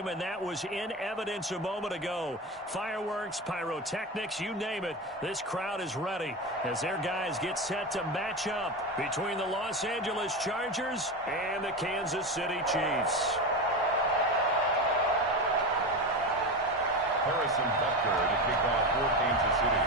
game, and that was in evidence a moment ago. Fireworks, pyrotechnics, you name it. This crowd is ready as their guys get set to match up between the Los Angeles Chargers and the Kansas City Chiefs. Harrison Butker to kick off for Kansas City.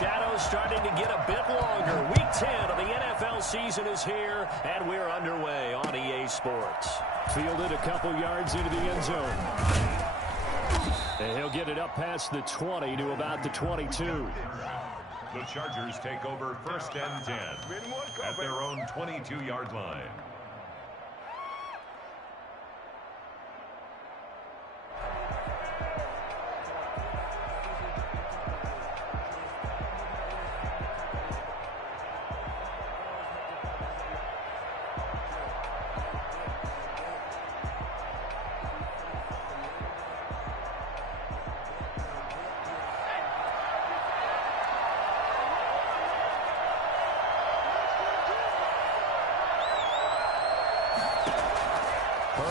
Shadows starting to get a bit longer. Week 10 of the NFL season is here, and we're underway on EA Sports. Fielded a couple yards into the end zone. And he'll get it up past the 20 to about the 22. The Chargers take over 1st and 10 at their own 22-yard line.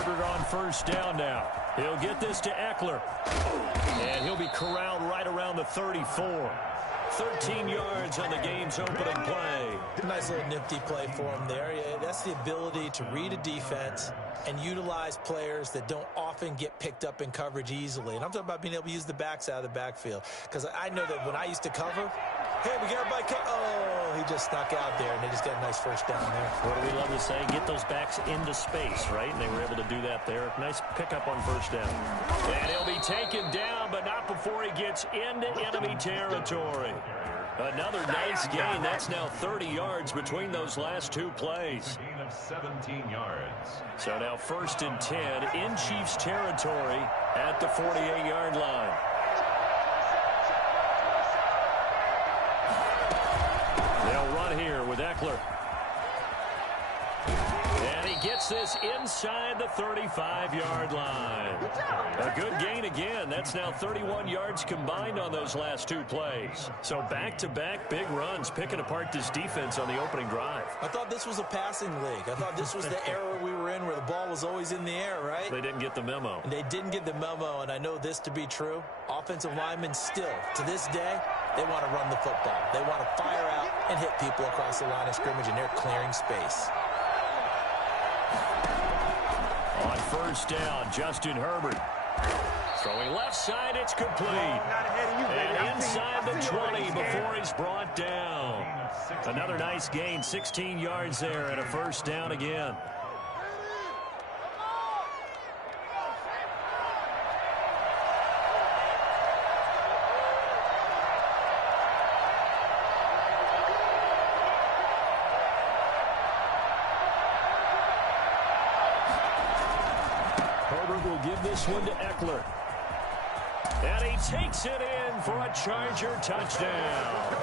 On 1st down now. He'll get this to Eckler. And he'll be corralled right around the 34. 13 yards on the game's opening play. Nice little nifty play for him there. That's the ability to read a defense and utilize players that don't often get picked up in coverage easily. And I'm talking about being able to use the backs out of the backfield. Because I know that when I used to cover, hey, we got everybody. Oh, he just snuck out there, and they just got a nice 1st down there. What do we love to say? Get those backs into space, right? And they were able to do that there. Nice pickup on 1st down. And he'll be taken down, but not before he gets into enemy territory. Another nice gain. That's now 30 yards between those last two plays. Gain of 17 yards. So now 1st and 10 in Chiefs territory at the 48-yard line. They'll run here with Eckler. And he gets this inside the 35-yard line. A good gain again. That's now 31 yards combined on those last two plays. So back-to-back big runs, picking apart this defense on the opening drive. I thought this was a passing league. I thought this was the era we were in where the ball was always in the air, right? They didn't get the memo. And they didn't get the memo, and I know this to be true. Offensive linemen still, to this day, they want to run the football. They want to fire out and hit people across the line of scrimmage, and they're clearing space. On 1st down, Justin Herbert. Throwing left side, it's complete. And inside the 20 before he's brought down. Another nice gain, 16 yards there, and a 1st down again. Will give this one to Eckler. And he takes it in for a Charger touchdown.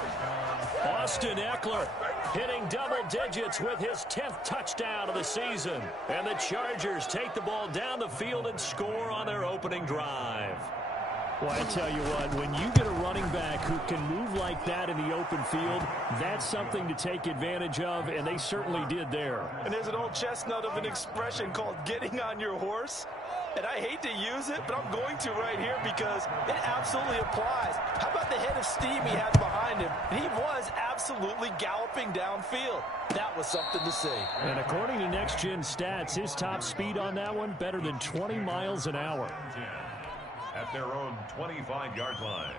Austin Eckler hitting double digits with his 10th touchdown of the season. And the Chargers take the ball down the field and score on their opening drive. Well, I tell you what, when you get a running back who can move like that in the open field, that's something to take advantage of, and they certainly did there. And there's an old chestnut of an expression called getting on your horse. And I hate to use it, but I'm going to right here because it absolutely applies. How about the head of steam he had behind him? And he was absolutely galloping downfield. That was something to see. And according to Next Gen Stats, his top speed on that one, better than 20 miles an hour. At their own 25-yard line.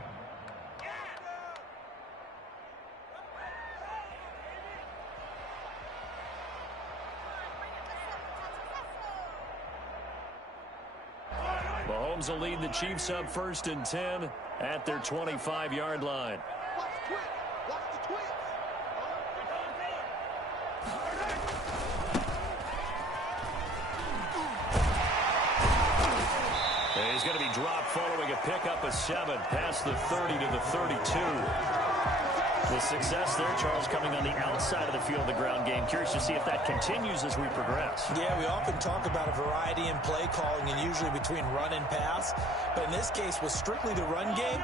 Mahomes will lead the Chiefs up 1st and 10 at their 25-yard line. And he's going to be dropped following a pickup of 7 past the 30 to the 32. The success there, Charles, coming on the outside of the field, the ground game. Curious to see if that continues as we progress. Yeah, we often talk about a variety in play calling and usually between run and pass. But in this case, with strictly the run game,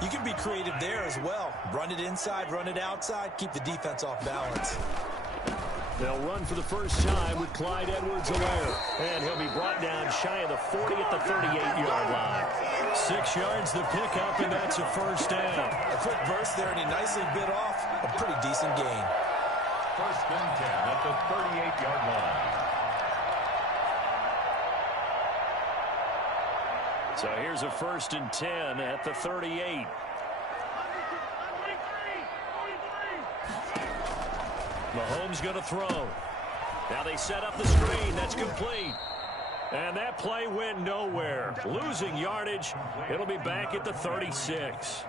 you can be creative there as well. Run it inside, run it outside, keep the defense off balance. They'll run for the first time with Clyde Edwards-Helaire. And he'll be brought down shy of the 40 at the 38-yard line. 6 yards the pickup, and that's a first down. A quick burst there, and he nicely bit off a pretty decent gain. First and 10 at the 38-yard line. So here's a first and 10 at the 38. Mahomes going to throw. Now they set up the screen. That's complete. And that play went nowhere. Losing yardage. It'll be back at the 36.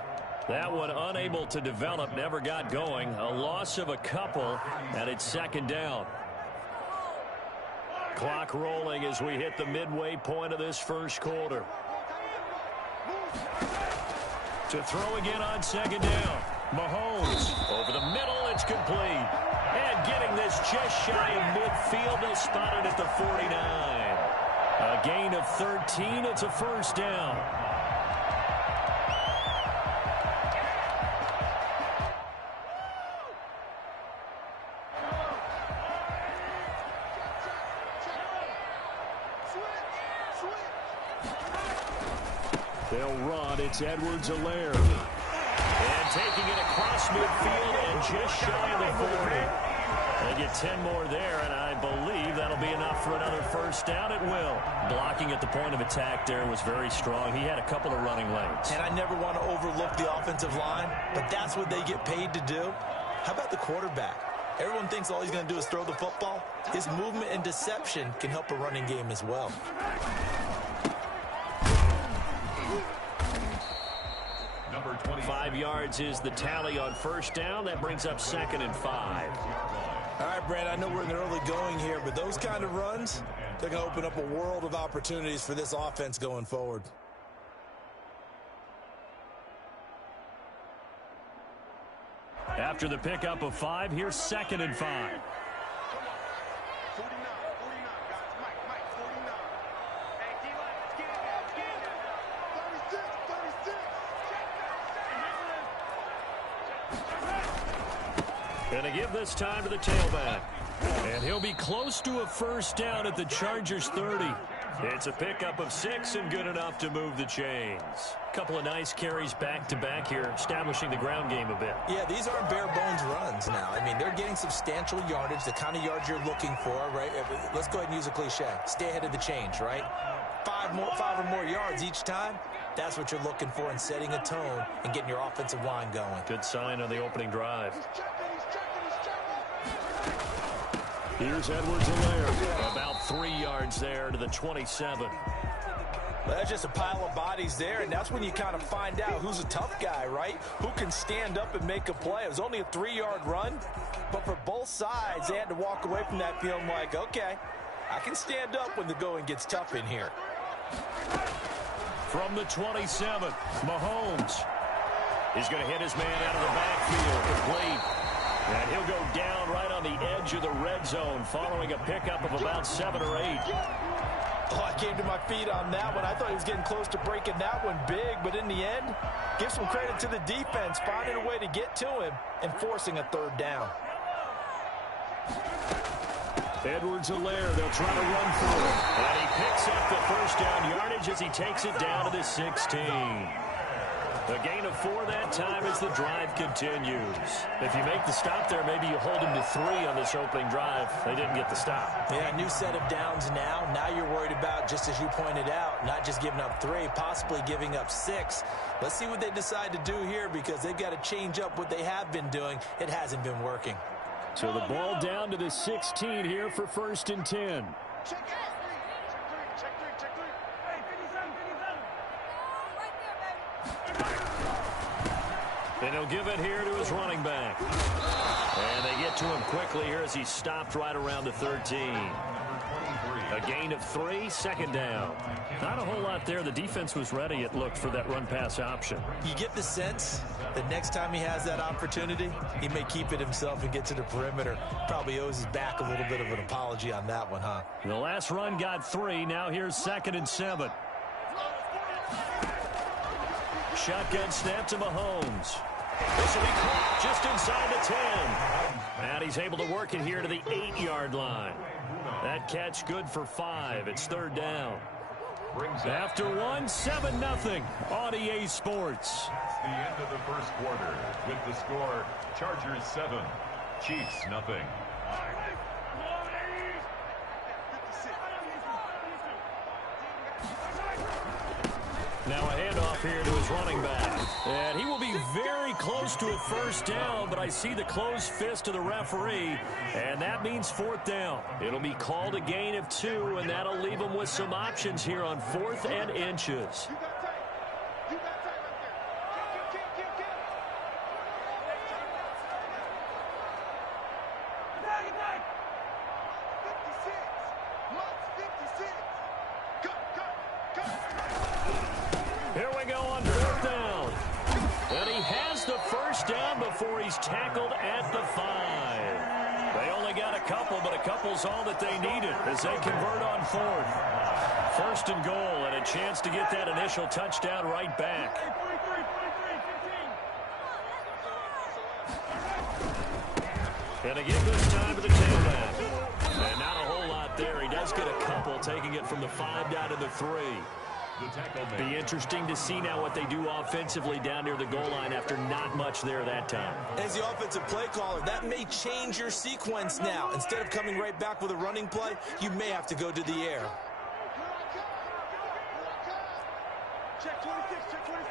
That one unable to develop, never got going. A loss of a couple, and it's second down. Clock rolling as we hit the midway point of this first quarter. To throw again on second down. Mahomes over the middle. It's complete. And getting this just shy of midfield. They'll spot it at the 49. A gain of 13. It's a first down. They'll run. It's Edwards-Helaire. And taking it across midfield and just shy of the 40. They get 10 more there, and I believe that'll be enough for another first down. It will. Blocking at the point of attack there was very strong. He had a couple of running lanes. And I never want to overlook the offensive line, but that's what they get paid to do. How about the quarterback? Everyone thinks all he's going to do is throw the football. His movement and deception can help a running game as well. Number 20. 5 yards is the tally on first down. That brings up second and 5. All right, Brad, I know we're in the early going here, but those kind of runs, they're going to open up a world of opportunities for this offense going forward. After the pickup of 5, here's second and 5. Going to give this time to the tailback. And he'll be close to a first down at the Chargers 30. It's a pickup of 6 and good enough to move the chains. Couple of nice carries back-to-back here, establishing the ground game a bit. Yeah, these aren't bare-bones runs now. I mean, they're getting substantial yardage, the kind of yards you're looking for, right? Let's go ahead and use a cliche. Stay ahead of the change, right? 5 or more yards each time. That's what you're looking for in setting a tone and getting your offensive line going. Good sign on the opening drive. Here's Edwards-Helaire. About 3 yards there to the 27. Well, that's just a pile of bodies there, and that's when you kind of find out who's a tough guy, right? Who can stand up and make a play. It was only a 3-yard run, but for both sides, they had to walk away from that feeling like, okay, I can stand up when the going gets tough in here. From the 27, Mahomes. He's going to hit his man out of the backfield, complete. And he'll go down right on the edge of the red zone following a pickup of about 7 or 8. Oh, I came to my feet on that one. I thought he was getting close to breaking that one big, but in the end, give some credit to the defense, finding a way to get to him and forcing a third down. Edwards-Helaire, they'll try to run for it. And he picks up the first down yardage as he takes it down to the 16. A gain of 4 that time as the drive continues. If you make the stop there, maybe you hold him to 3 on this opening drive. They didn't get the stop. Yeah, new set of downs now. Now you're worried about, just as you pointed out, not just giving up 3, possibly giving up 6. Let's see what they decide to do here because they've got to change up what they have been doing. It hasn't been working. So the ball down to the 16 here for first and 10. And he'll give it here to his running back. And they get to him quickly here as he stopped right around the 13. A gain of 3, second down. Not a whole lot there. The defense was ready, it looked, for that run-pass option. You get the sense that next time he has that opportunity, he may keep it himself and get to the perimeter. Probably owes his back a little bit of an apology on that one, huh? The last run got 3. Now here's 2nd and 7. Shotgun snap to Mahomes. This will be caught just inside the 10. And he's able to work it here to the 8-yard line. That catch good for 5. It's 3rd down. After 1, 7-0 on EA Sports. That's the end of the first quarter. With the score, Chargers 7, Chiefs nothing. Now a handoff here to his running back. And he will be very close to a first down, but I see the closed fist of the referee, and that means 4th down. It'll be called a gain of 2, and that'll leave him with some options here on 4th and inches. Here we go on 4th down. And he has the first down before he's tackled at the 5. They only got a couple, but a couple's all that they needed as they convert on 4th. 1st and goal, and a chance to get that initial touchdown right back. And again this time to the tailback. And not a whole lot there. He does get a couple, taking it from the 5 down to the 3. Be interesting to see now what they do offensively down near the goal line after not much there that time. As the offensive play caller, that may change your sequence now. Instead of coming right back with a running play, you may have to go to the air. Check 26, check 26.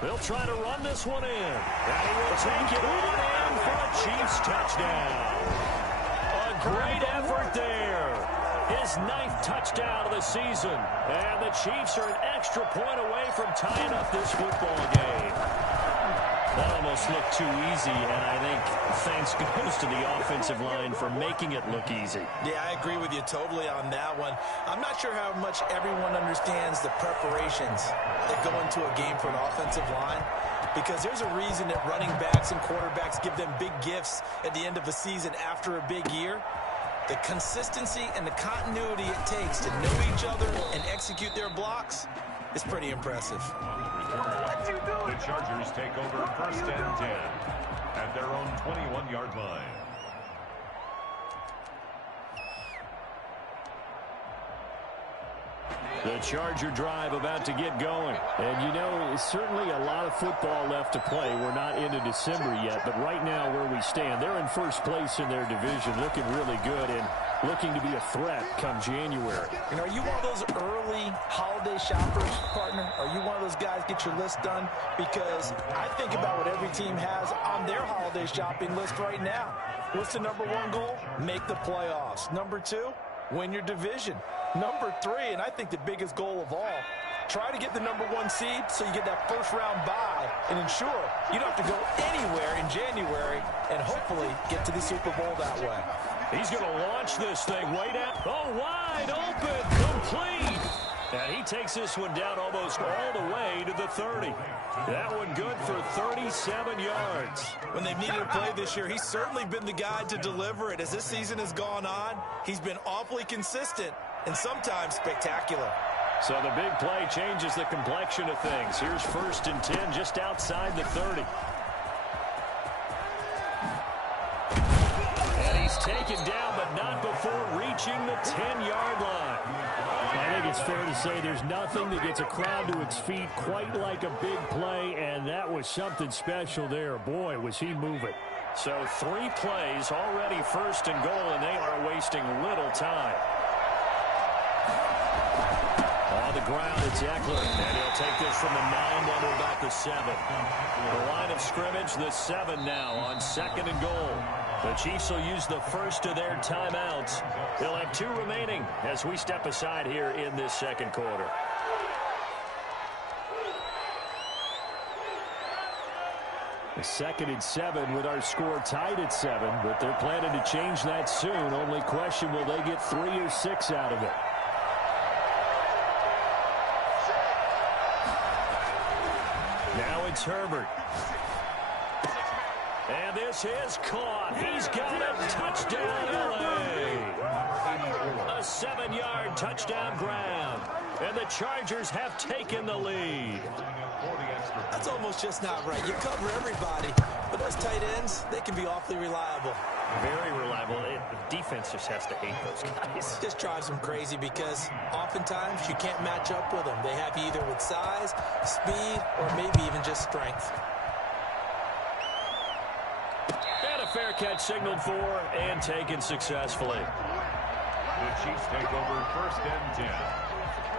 They'll try to run this one in. And he will take it on in for a Chiefs touchdown. A great effort there. His 9th touchdown of the season. And the Chiefs are an extra point away from tying up this football game. That almost looked too easy, and I think thanks goes to the offensive line for making it look easy. Yeah, I agree with you totally on that one. I'm not sure how much everyone understands the preparations that go into a game for an offensive line, because there's a reason that running backs and quarterbacks give them big gifts at the end of a season after a big year. The consistency and the continuity it takes to know each other and execute their blocks is pretty impressive. The Chargers take over 1st and 10 at their own 21-yard line. The Charger drive about to get going. And, you know, certainly a lot of football left to play. We're not into December yet, but right now where we stand, they're in first place in their division, looking really good and looking to be a threat come January. And are you one of those early holiday shoppers, partner? Are you one of those guys get your list done? Because I think about what every team has on their holiday shopping list right now. What's the number 1 goal? Make the playoffs. Number 2, win your division. Number 3, and I think the biggest goal of all, try to get the number 1 seed so you get that first-round bye and ensure you don't have to go anywhere in January and hopefully get to the Super Bowl that way. He's going to launch this thing way down. Oh, wide open, complete. And he takes this one down almost all the way to the 30. That one good for 37 yards. When they've needed a play this year, he's certainly been the guy to deliver it. As this season has gone on, he's been awfully consistent and sometimes spectacular. So the big play changes the complexion of things. Here's 1st and 10 just outside the 30. And he's taken down, but not before reaching the 10-yard line. I think it's fair to say there's nothing that gets a crowd to its feet quite like a big play, and that was something special there. Boy, was he moving. So 3 plays, already 1st and goal, and they are wasting little time. On the ground, it's Eckler, and he'll take this from the 9 down to about the 7. The line of scrimmage, the 7 now on 2nd and goal. The Chiefs will use the first of their timeouts. They'll have 2 remaining as we step aside here in this 2nd quarter. 2nd and 7 with our score tied at 7, but they're planning to change that soon. Only question, will they get 3 or 6 out of it? Now it's Herbert. And this is caught. He's got it. Touchdown, L.A. A 7-yard touchdown grab. And the Chargers have taken the lead. That's almost just not right. You cover everybody, but those tight ends, they can be awfully reliable. Very reliable. The defense just has to hate those guys. Just drives them crazy because oftentimes you can't match up with them. They have you either with size, speed, or maybe even just strength. And a fair catch signaled for and taken successfully. The Chiefs take over 1st and 10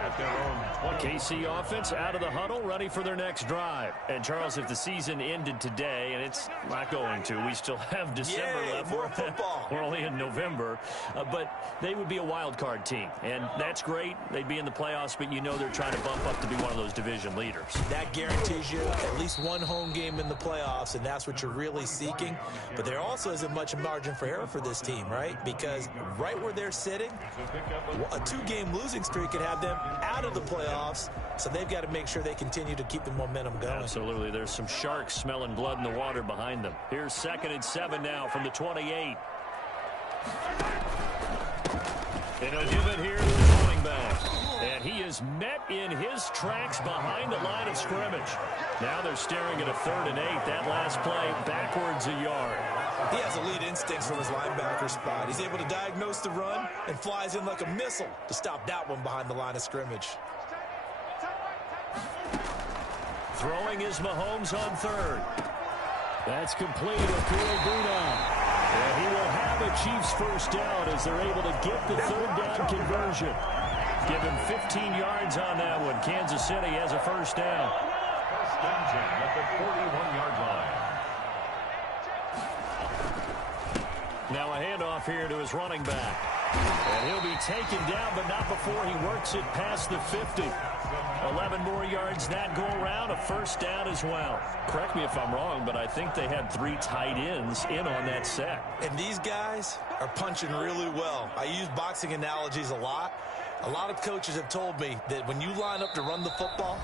at their own 20. KC offense out of the huddle, ready for their next drive. And, Charles, if the season ended today, and it's not going to, we still have December left. More football. We're only in November. But they would be a wild card team. And that's great. They'd be in the playoffs, but you know they're trying to bump up to be one of those division leaders. That guarantees you at least one home game in the playoffs, and that's what you're really seeking. But there also isn't much margin for error for this team, right? Because right where they're sitting, a 2-game losing streak could have them out of the playoffs, so they've got to make sure they continue to keep the momentum going. Absolutely. There's some sharks smelling blood in the water behind them. Here's 2nd and 7 now from the 28. And he'll give it here to the running back. And he is met in his tracks behind the line of scrimmage. Now they're staring at a 3rd and 8. That last play backwards a yard. He has elite instincts from his linebacker spot. He's able to diagnose the run and flies in like a missile to stop that one behind the line of scrimmage. Throwing is Mahomes on 3rd. That's complete with Khalil Buna. And he will have a Chiefs first down as they're able to get the 3rd down conversion. Give him 15 yards on that one. Kansas City has a first down. 1st and 10 at the 41-yard line. Now a handoff here to his running back. And he'll be taken down, but not before he works it past the 50. 11 more yards that go around, a first down as well. Correct me if I'm wrong, but I think they had 3 tight ends in on that set. And these guys are punching really well. I use boxing analogies a lot. A lot of coaches have told me that when you line up to run the football,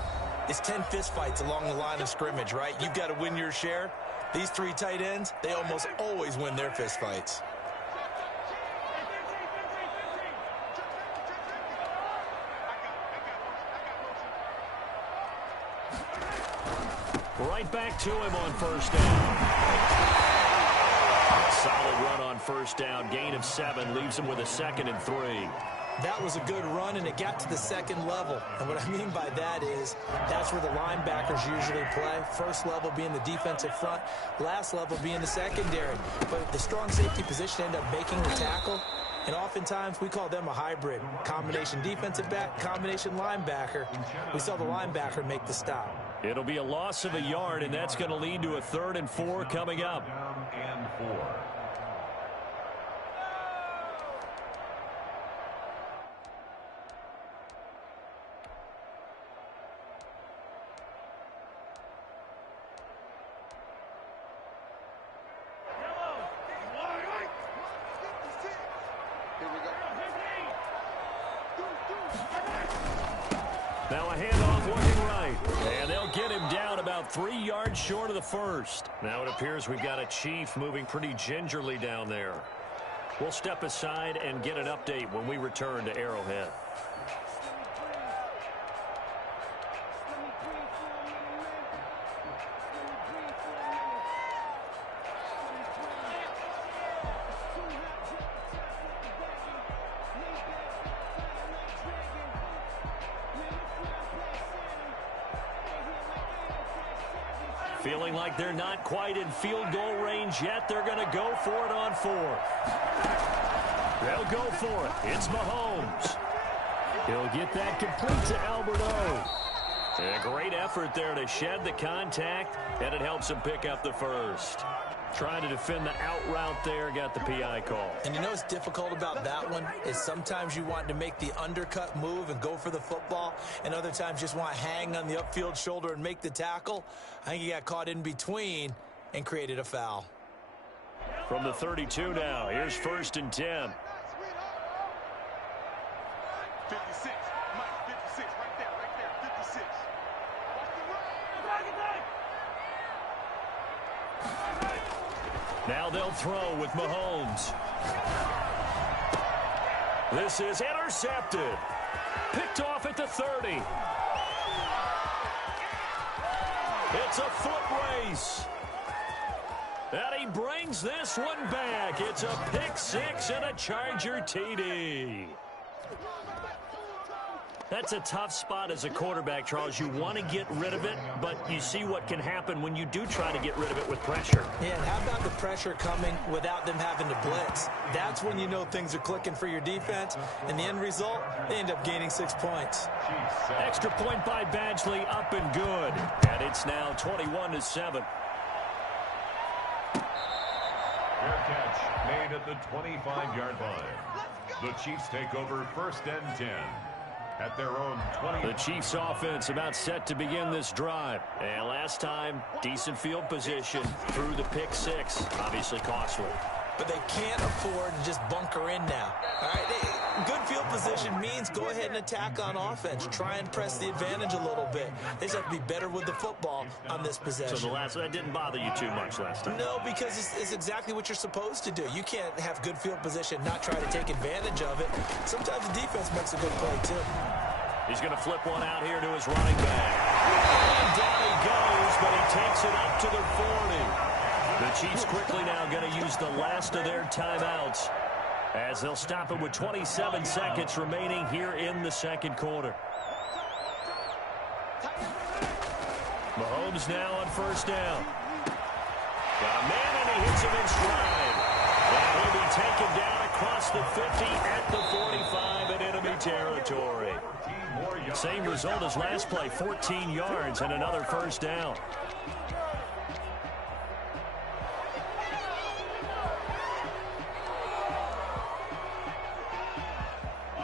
it's 10 fistfights along the line of scrimmage, right? You've got to win your share. These 3 tight ends, they almost always win their fistfights. Right back to him on first down. Solid run on first down. Gain of 7 leaves him with a 2nd and 3. That was a good run, and it got to the 2nd level. And what I mean by that is that's where the linebackers usually play. First level being the defensive front, last level being the secondary. But the strong safety position ended up making the tackle. And oftentimes we call them a hybrid. Combination defensive back, combination linebacker. We saw the linebacker make the stop. It'll be a loss of a yard, and that's going to lead to a 3rd and 4 coming up. Down and 4. Now a handoff looking right. And they'll get him down about 3 yards short of the first. Now it appears we've got a Chief moving pretty gingerly down there. We'll step aside and get an update when we return to Arrowhead. Feeling like they're not quite in field goal range yet. They're going to go for it on 4th. They'll go for it. It's Mahomes. He'll get that complete to Albert O. A great effort there to shed the contact, and it helps him pick up the first. Trying to defend the out route there, got the PI call. And you know what's difficult about that one is sometimes you want to make the undercut move and go for the football, and other times just want to hang on the upfield shoulder and make the tackle. I think he got caught in between, and created a foul. From the 32 now, here's 1st and 10. 56. Mike, 56. Right there. 56. Now they'll throw with Mahomes. This is intercepted. Picked off at the 30. It's a foot race. And he brings this one back. It's a pick six and a Charger TD. That's a tough spot as a quarterback, Charles. You want to get rid of it, but you see what can happen when you do try to get rid of it with pressure. Yeah, and how about the pressure coming without them having to blitz? That's when you know things are clicking for your defense. And the end result, they end up gaining 6 points. Extra point by Badgley, up and good. And it's now 21-7. Fair catch made at the 25-yard line. The Chiefs take over 1st and 10. At their own 20. The Chiefs offense about set to begin this drive. And last time, decent field position through the pick six. Obviously costly. But they can't afford to just bunker in now. All right, good field position means go ahead and attack on offense. Try and press the advantage a little bit. They just have to be better with the football on this possession. So that didn't bother you too much last time? No, because it's exactly what you're supposed to do. You can't have good field position, not try to take advantage of it. Sometimes the defense makes a good play, too. He's going to flip one out here to his running back. And down he goes, but he takes it up to the 40. The Chiefs quickly now going to use the last of their timeouts as they'll stop it with 27 seconds remaining here in the second quarter. Mahomes now on 1st down. Got a man, and he hits him in stride. And he'll be taken down across the 50 at the 45 in enemy territory. Same result as last play, 14 yards and another 1st down.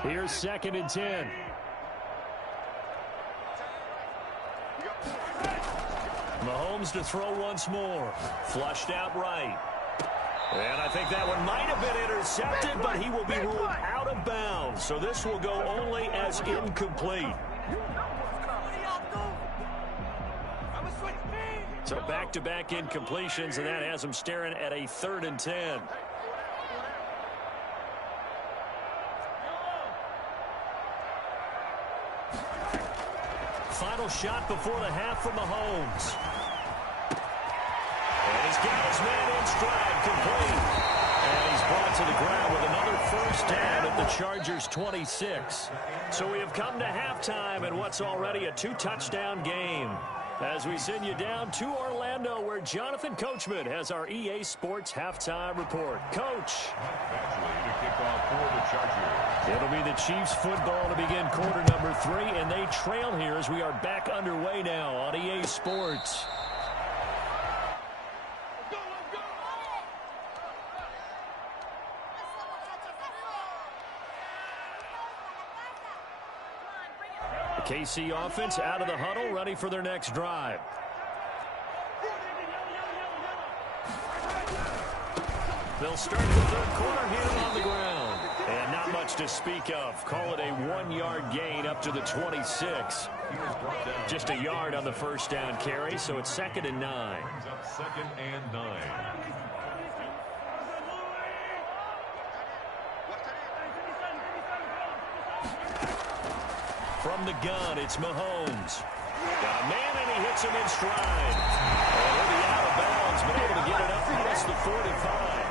Here's 2nd and 10. Mahomes to throw once more. Flushed out right. And I think that one might have been intercepted, but he will be ruled out of bounds. So this will go only as incomplete. So back-to-back incompletions, and that has him staring at a 3rd and 10. Final shot before the half from Mahomes. And he's got his man in stride, complete. And he's brought to the ground with another 1st down at the Chargers' 26. So we have come to halftime in what's already a 2-touchdown game. As we send you down to Orlando, where Jonathan Coachman has our EA Sports halftime report. Coach. To kick off for the Chargers. It'll be the Chiefs football to begin quarter number 3, and they trail here as we are back underway now on EA Sports. The KC offense out of the huddle, ready for their next drive. They'll start the 3rd quarter here on the ground. And not much to speak of. Call it a 1-yard gain up to the 26. Just a yard on the 1st down carry, so it's 2nd and 9. Up 2nd and 9. From the gun, it's Mahomes. Got a man, and he hits him in stride. And he'll be out of bounds, but able to get it up past the 45.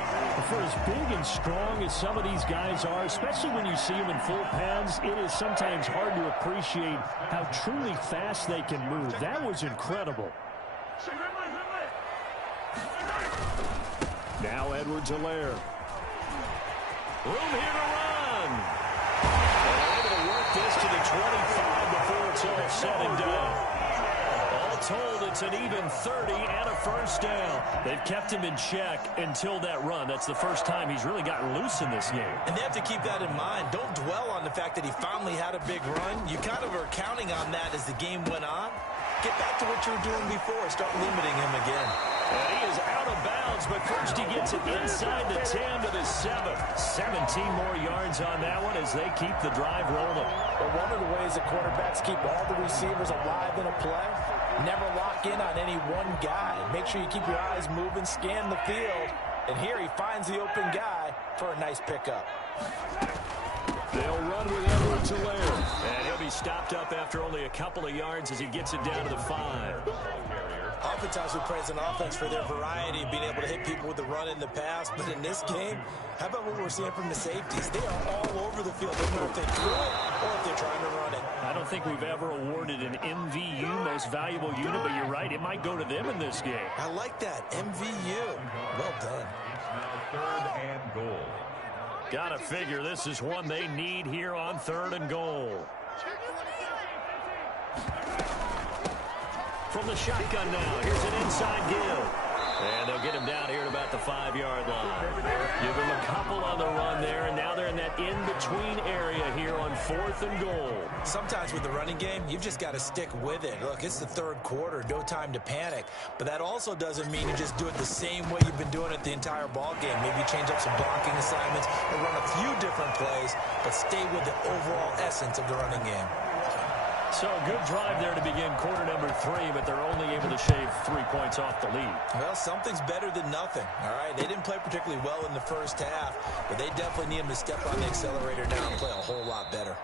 For as big and strong as some of these guys are, especially when you see them in full pads, it is sometimes hard to appreciate how truly fast they can move. That was incredible. Now Edwards-Helaire. Room here to run. And able to work this to the 25 before it's all said and done. All told, it's an even 30 and a 1st down. They've kept him in check until that run. That's the first time he's really gotten loose in this game. And they have to keep that in mind. Don't dwell on the fact that he finally had a big run. You kind of are counting on that as the game went on. Get back to what you were doing before. Start limiting him again. And he is out of bounds, but first he gets it inside the 10 to the 7. 17 more yards on that one as they keep the drive rolling. Well, one of the ways that quarterbacks keep all the receivers alive in a play, never lock in on any one guy. Make sure you keep your eyes moving, scan the field. And here he finds the open guy for a nice pickup. They'll run with Edward Lair. And he'll be stopped up after only a couple of yards as he gets it down to the 5. Oftentimes we praise an offense for their variety, being able to hit people with the run in the pass. But in this game, how about what we're seeing from the safeties? They are all over the field, no matter if they throw it or if they're trying to run it. I don't think we've ever awarded an MVU, most valuable unit, but you're right, it might go to them in this game. I like that, MVU. Well done. Now 3rd and goal. Gotta figure this is one they need here on 3rd and goal. From the shotgun now, here's an inside give. And they'll get him down here at about the 5-yard line. Give him a couple on the run there, and now they're in that in-between area here on 4th and goal. Sometimes with the running game, you've just got to stick with it. Look, it's the 3rd quarter, no time to panic. But that also doesn't mean you just do it the same way you've been doing it the entire ball game. Maybe change up some blocking assignments or run a few different plays, but stay with the overall essence of the running game. So a good drive there to begin quarter number 3, but they're only able to shave 3 points off the lead. Well, something's better than nothing, all right? They didn't play particularly well in the first half, but they definitely need him to step on the accelerator now and play a whole lot better.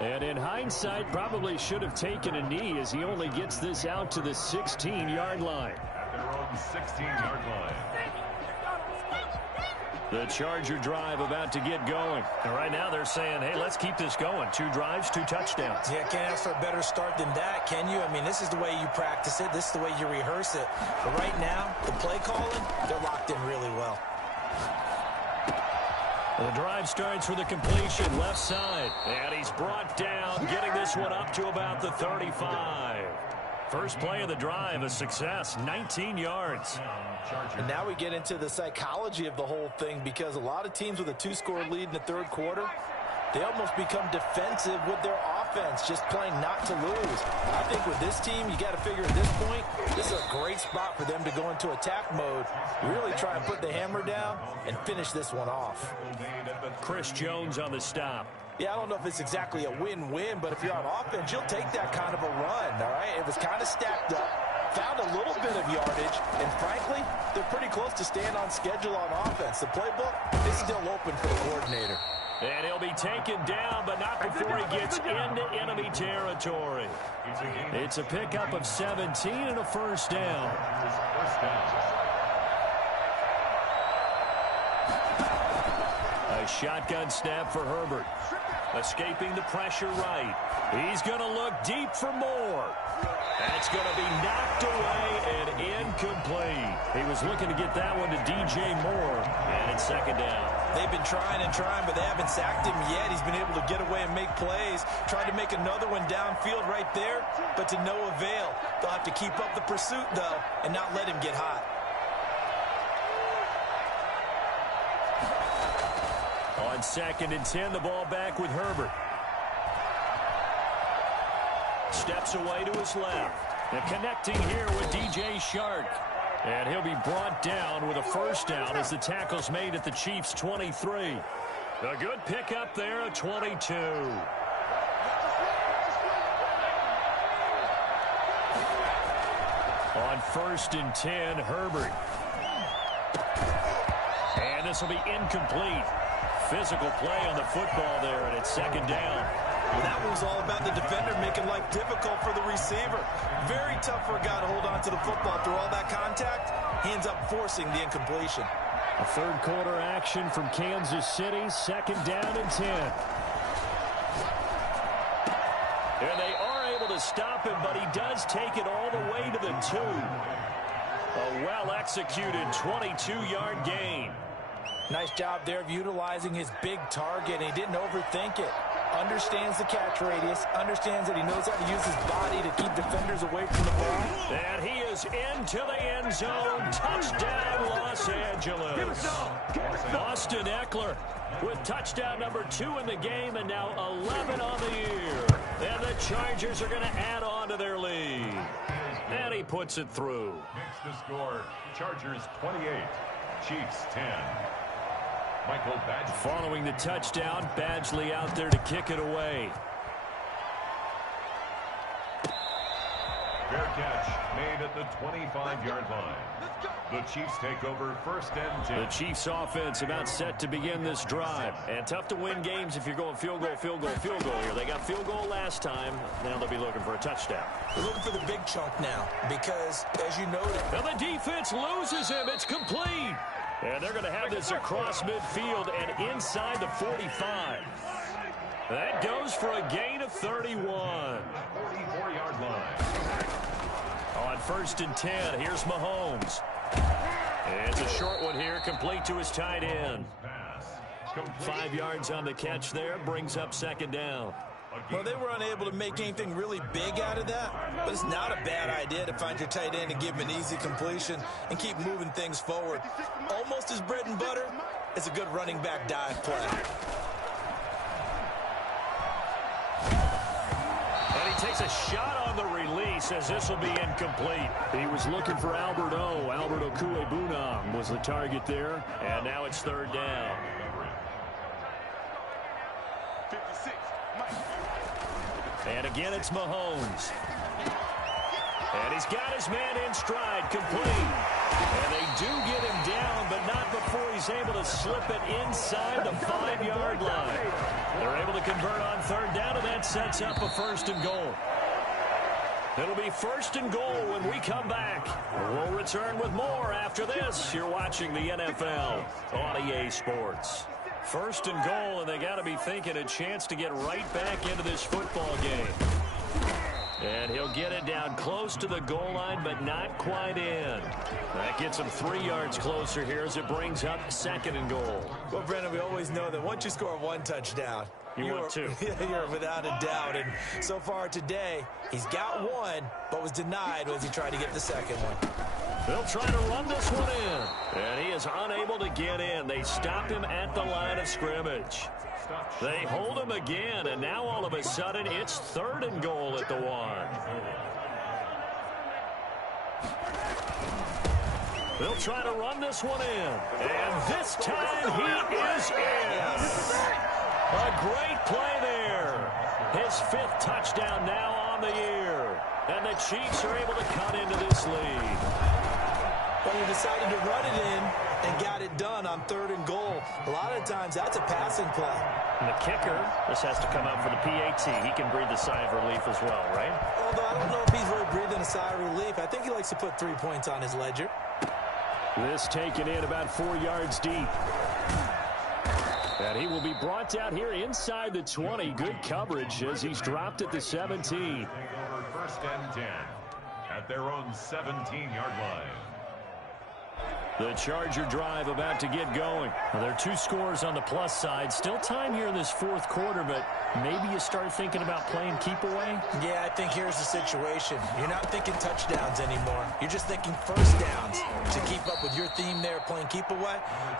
And in hindsight, probably should have taken a knee as he only gets this out to the 16-yard line. At their own 16-yard line. The Charger drive about to get going. And right now they're saying, hey, let's keep this going. 2 drives, 2 touchdowns. Yeah, can't ask for a better start than that, can you? I mean, this is the way you practice it. This is the way you rehearse it. But right now, the play calling, they're locked in really well. The drive starts with a completion left side. And he's brought down, getting this one up to about the 35. First play of the drive, a success, 19 yards. And now we get into the psychology of the whole thing, because a lot of teams with a 2-score lead in the 3rd quarter, they almost become defensive with their offense, just playing not to lose. I think with this team, you got to figure at this point, this is a great spot for them to go into attack mode, really try and put the hammer down and finish this one off. Chris Jones on the stop. Yeah, I don't know if it's exactly a win-win, but if you're on offense, you'll take that kind of a run, all right? It was kind of stacked up, found a little bit of yardage, and frankly, they're pretty close to staying on schedule on offense. The playbook is still open for the coordinator. And he'll be taken down, but not before he gets into enemy territory. It's a pickup of 17 and a first down. A shotgun snap for Herbert. Escaping the pressure right. He's going to look deep for more. That's going to be knocked away and incomplete. He was looking to get that one to DJ Moore, and it's 2nd down. They've been trying and trying, but they haven't sacked him yet. He's been able to get away and make plays. Tried to make another one downfield right there, but to no avail. They'll have to keep up the pursuit, though, and not let him get hot. On 2nd and 10, the ball back with Herbert. Steps away to his left. And connecting here with DJ Shark. And he'll be brought down with a first down as the tackle's made at the Chiefs' 23. A good pickup there at 22. On 1st and 10, Herbert. And this will be incomplete. Physical play on the football there, and it's 2nd down. Well, that was all about the defender making life difficult for the receiver. Very tough for a guy to hold on to the football through all that contact. He ends up forcing the incompletion. A 3rd quarter action from Kansas City, 2nd down and 10. And they are able to stop him, but he does take it all the way to the 2. A well-executed 22-yard gain. Nice job there of utilizing his big target. He didn't overthink it. Understands the catch radius. Understands that he knows how to use his body to keep defenders away from the ball. And he is into the end zone. Touchdown, Los Angeles. Austin Eckler with touchdown number 2 in the game, and now 11 on the year. And the Chargers are going to add on to their lead. And he puts it through. Makes the score, Chargers 28, Chiefs 10. Michael Badgley. Following the touchdown, Badgley out there to kick it away. Fair catch made at the 25-yard line. The Chiefs take over first and 10. The Chiefs offense about set to begin this drive. And tough to win games if you're going field goal, field goal, field goal here. They got field goal last time. Now they'll be looking for a touchdown. They're looking for the big chunk now because, as you noted, And the defense loses him. It's complete. And they're going to have this across midfield and inside the 45. That goes for a gain of 31. 44-yard line. On first and 10, here's Mahomes. It's a short one here, complete to his tight end. Pass. 5 yards on the catch there, brings up second down. well, they were unable to make anything really big out of that, but it's not a bad idea to find your tight end and give him an easy completion and keep moving things forward. Almost his bread and butter. It's a good running back dive play. And he takes a shot on the release as this will be incomplete. He was looking for Albert O. Albert Okuebunam was the target there. And now it's third down. 56, Mike. And again, it's Mahomes. And he's got his man in stride, complete. And they do get him down, but not before he's able to slip it inside the 5-yard line. They're able to convert on third down, and that sets up a first and goal. It'll be first and goal when we come back. We'll return with more after this. You're watching the NFL on EA Sports. First and goal, and they got to be thinking a chance to get right back into this football game. And he'll get it down close to the goal line, but not quite in. That gets him 3 yards closer here as it brings up second and goal. Well, Brendan, we always know that once you score one touchdown, want two. You're without a doubt. And so far today, he's got one, but was denied as he tried to get the second one. They'll try to run this one in. And he is unable to get in. They stop him at the line of scrimmage. They hold him again, and now all of a sudden it's third and goal at the 1. They'll try to run this one in. And this time he is in. A great play there. His 5th touchdown now on the year. And the Chiefs are able to cut into this lead. But he decided to run it in and got it done on third and goal. A lot of times that's a passing play. And the kicker, this has to come out for the PAT. He can breathe a sigh of relief as well, right? Although I don't know if he's really breathing a sigh of relief. I think he likes to put 3 points on his ledger. This taken in about 4 yards deep. And he will be brought down here inside the 20. Good coverage as he's dropped at the 17. Take over first and 10 at their own 17-yard line. The Charger drive about to get going. Well, there are 2 scores on the plus side. Still time here in this 4th quarter, but maybe you start thinking about playing keep away. Yeah, I think here's the situation. You're not thinking touchdowns anymore. You're just thinking first downs. To keep up with your theme there, playing keep away,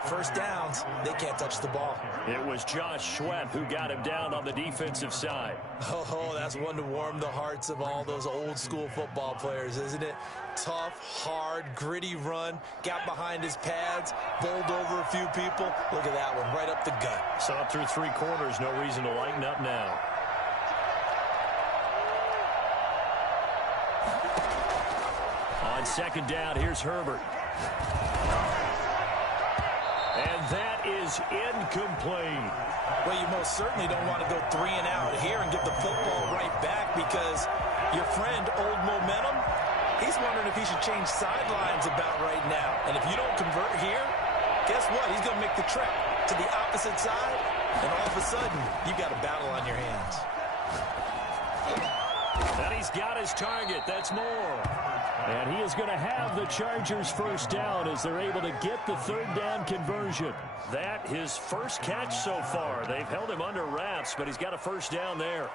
first downs, they can't touch the ball. It was Josh Sweat who got him down on the defensive side. Oh, that's one to warm the hearts of all those old school football players, isn't it? Tough, hard, gritty run, got behind his pads, bowled over a few people. Look at that one, right up the gut. Saw it through 3 quarters, no reason to lighten up now. On second down, here's Herbert. And that is incomplete. Well, you most certainly don't want to go 3 and out here and get the football right back because your friend, Old Momentum, he's wondering if he should change sidelines about right now. And if you don't convert here, guess what? He's going to make the trek to the opposite side, and all of a sudden, you've got a battle on your hands. And he's got his target. That's more. And he is going to have the Chargers first down as they're able to get the third down conversion. That his first catch so far. They've held him under wraps, but he's got a first down there.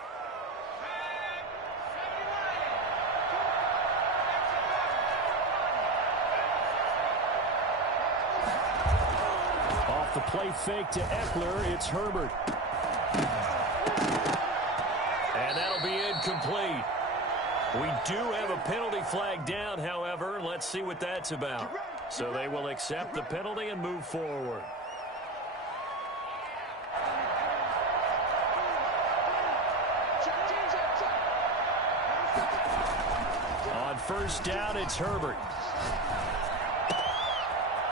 Off the play fake to Eckler, it's Herbert. And that'll be incomplete. We do have a penalty flag down, however. Let's see what that's about. So they will accept the penalty and move forward. On first down, it's Herbert.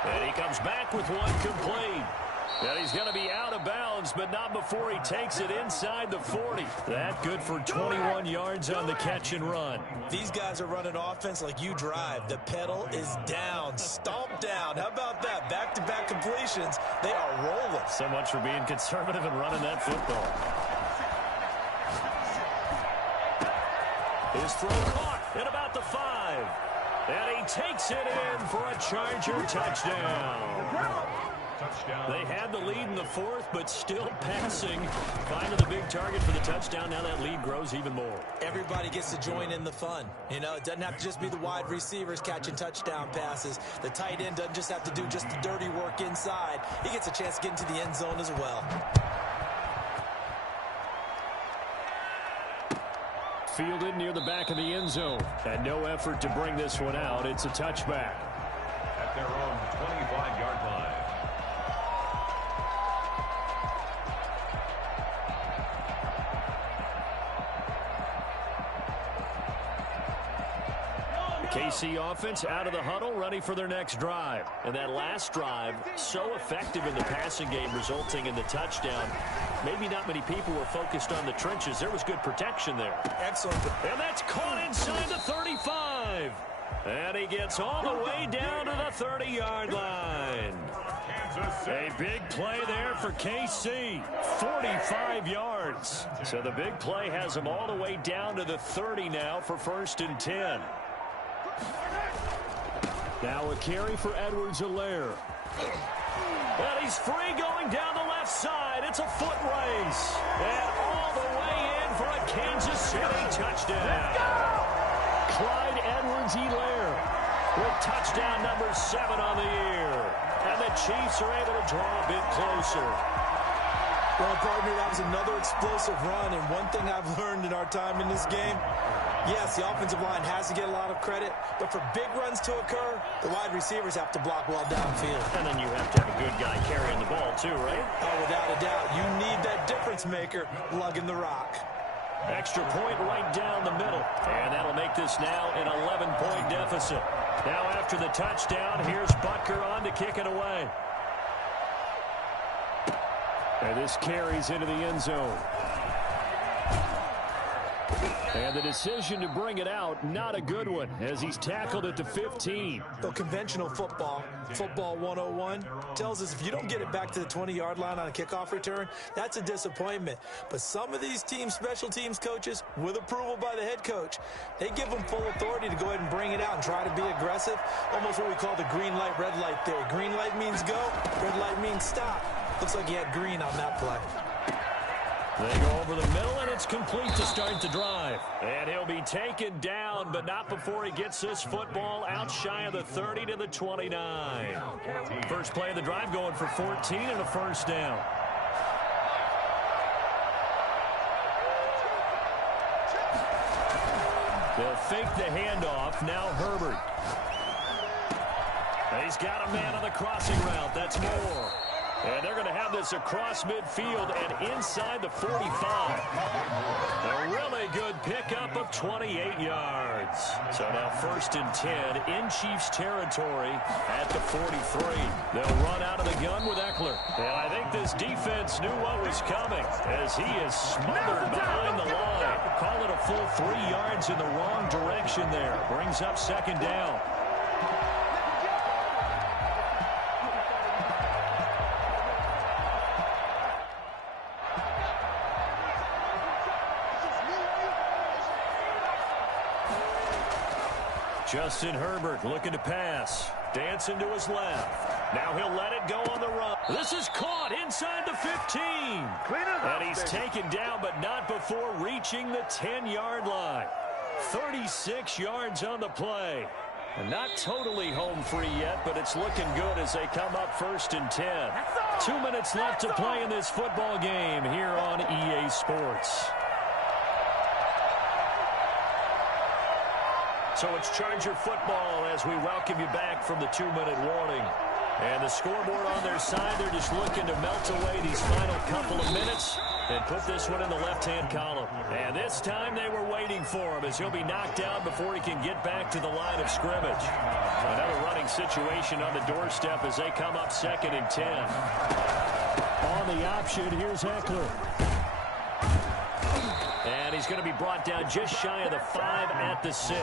And he comes back with one complete. And he's going to be out of bounds, but not before he takes it inside the 40. That good for 21 yards on the catch and run. These guys are running offense like you drive. The pedal is down, stomp down. How about that? Back-to-back completions. They are rolling. So much for being conservative and running that football. His throw caught at about the 5. And he takes it in for a Charger touchdown. They had the lead in the 4th, but still passing. Finding the big target for the touchdown. Now that lead grows even more. Everybody gets to join in the fun. You know, it doesn't have to just be the wide receivers catching touchdown passes. The tight end doesn't just have to do just the dirty work inside. He gets a chance to get into the end zone as well. Fielded near the back of the end zone. And no effort to bring this one out. It's a touchback. At their own 25-yard line. KC offense out of the huddle, ready for their next drive. And that last drive, so effective in the passing game, resulting in the touchdown. Maybe not many people were focused on the trenches. There was good protection there. Excellent. And that's caught inside the 35. And he gets all the way down to the 30-yard line. A big play there for KC. 45 yards. So the big play has him all the way down to the 30 now for 1st and 10. Now a carry for Edwards-Helaire. And he's free going down the left side. It's a foot race. And all the way in for a Kansas City touchdown. Clyde Edwards-Helaire with touchdown number 7 on the year. And the Chiefs are able to draw a bit closer. Well, partner, that was another explosive run. And one thing I've learned in our time in this game, yes, the offensive line has to get a lot of credit, but for big runs to occur, the wide receivers have to block well downfield. And then you have to have a good guy carrying the ball too, right? Oh, without a doubt. You need that difference maker lugging the rock. Extra point right down the middle. And that'll make this now an 11-point deficit. Now after the touchdown, here's Butker on to kick it away. And this carries into the end zone. And the decision to bring it out, not a good one, as he's tackled at the 15. Though conventional football 101, tells us if you don't get it back to the 20-yard line on a kickoff return, that's a disappointment. But some of these team special teams coaches, with approval by the head coach, they give them full authority to go ahead and bring it out and try to be aggressive. Almost what we call the green light, red light theory. Green light means go, red light means stop. Looks like he had green on that play. They go over the middle, and it's complete to start the drive. And he'll be taken down, but not before he gets this football out shy of the 30 to the 29. First play of the drive going for 14 and a first down. They'll fake the handoff. Now Herbert. He's got a man on the crossing route. That's Moore. And they're going to have this across midfield and inside the 45. A really good pickup of 28 yards. So now 1st and 10 in Chiefs territory at the 43. They'll run out of the gun with Eckler. And I think this defense knew what was coming as he is smothered behind the line. Call it a full 3 yards in the wrong direction there. Brings up 2nd down. Justin Herbert looking to pass. Dancing to his left. Now he'll let it go on the run. This is caught inside the 15. And he's taken down, but not before reaching the 10-yard line. 36 yards on the play. And not totally home free yet, but it's looking good as they come up 1st and 10. 2 minutes left to play in this football game here on EA Sports. So it's Charger football as we welcome you back from the 2-minute warning. And the scoreboard on their side, they're just looking to melt away these final couple of minutes and put this one in the left-hand column. And this time they were waiting for him as he'll be knocked down before he can get back to the line of scrimmage. Another running situation on the doorstep as they come up 2nd and 10. On the option, here's Eckler. And he's going to be brought down just shy of the 5 at the 6.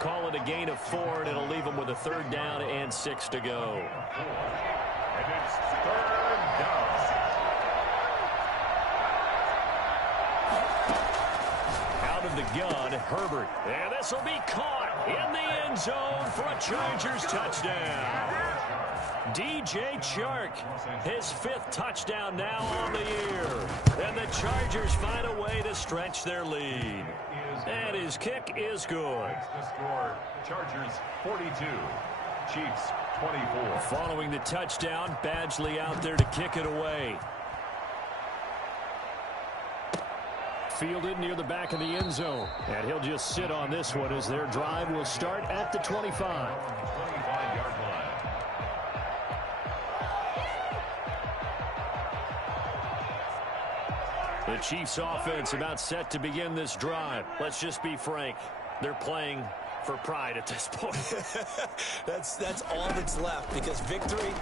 Call it a gain of 4, and it'll leave him with a 3rd down and 6 to go. And it's 3rd down. Out of the gun, Herbert. And this will be caught in the end zone for a Chargers touchdown. DJ Chark, his 5th touchdown now on the year. And the Chargers find a way to stretch their lead. And his kick is good. The score, Chargers 42, Chiefs 24. Following the touchdown, Badgley out there to kick it away. Fielded near the back of the end zone. And he'll just sit on this one as their drive will start at the 25. 25-yard line. The Chiefs offense about set to begin this drive. Let's just be frank. They're playing for pride at this point. That's all that's left because victory,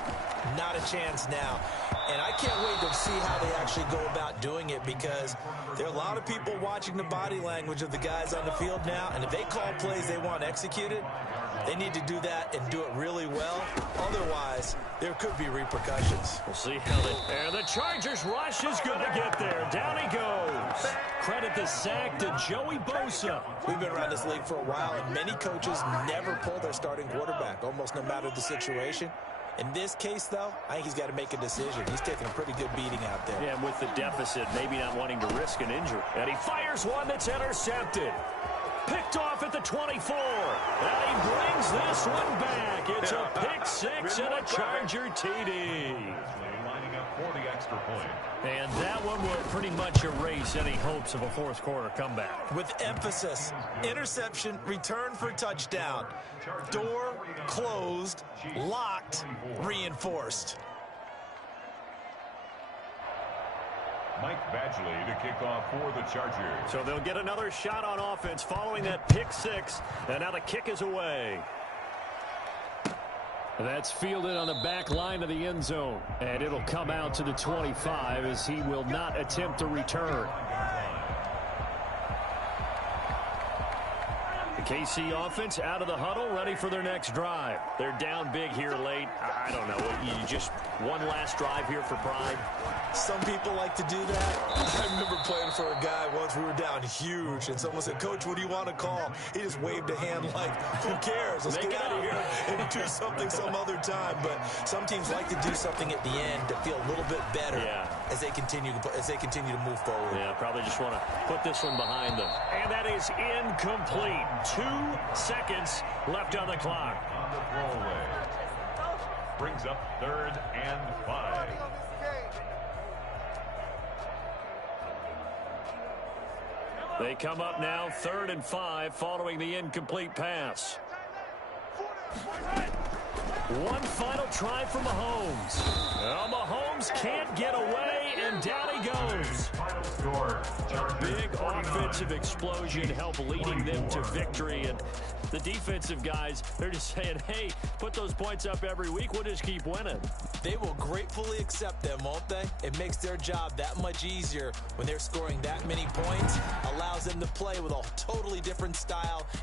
not a chance now. And I can't wait to see how they actually go about doing it because there are a lot of people watching the body language of the guys on the field now. And if they call plays they want executed, they need to do that and do it really well. Otherwise, there could be repercussions. We'll see how they... And the Chargers rush is going to get there. Down he goes. Credit the sack to Joey Bosa. We've been around this league for a while, and many coaches never pull their starting quarterback, almost no matter the situation. In this case, though, I think he's got to make a decision. He's taking a pretty good beating out there. Yeah, and with the deficit, maybe not wanting to risk an injury. And he fires one that's intercepted. Picked off at the 24. And he brings this one back. It's a pick 6 and a Charger TD. Lining up for the extra point. And that one will pretty much erase any hopes of a fourth quarter comeback. With emphasis, interception, return for touchdown. Door closed, locked, reinforced. Mike Badgley to kick off for the Chargers. So they'll get another shot on offense following that pick 6. And now the kick is away. That's fielded on the back line of the end zone. And it'll come out to the 25 as he will not attempt to return. The KC offense out of the huddle, ready for their next drive. They're down big here late. I don't know. You just one last drive here for pride. Some people like to do that. I remember playing for a guy once. We were down huge, and someone said, "Coach, what do you want to call?" He just waved a hand like, "Who cares? Let's get out of here and do something some other time." But some teams like to do something at the end to feel a little bit better as they continue to move forward. Yeah, probably just want to put this one behind them. And that is incomplete. 2 seconds left on the clock. On the throwaway. Brings up 3rd and 5. They come up now 3rd and 5 following the incomplete pass. One final try for Mahomes. Well, Mahomes can't get away, and down he goes. Big offensive explosion help leading them to victory. And the defensive guys, they're just saying, hey, put those points up every week. We'll just keep winning. They will gratefully accept them, won't they? It makes their job that much easier when they're scoring that many points. Allows them to play with a totally different style. And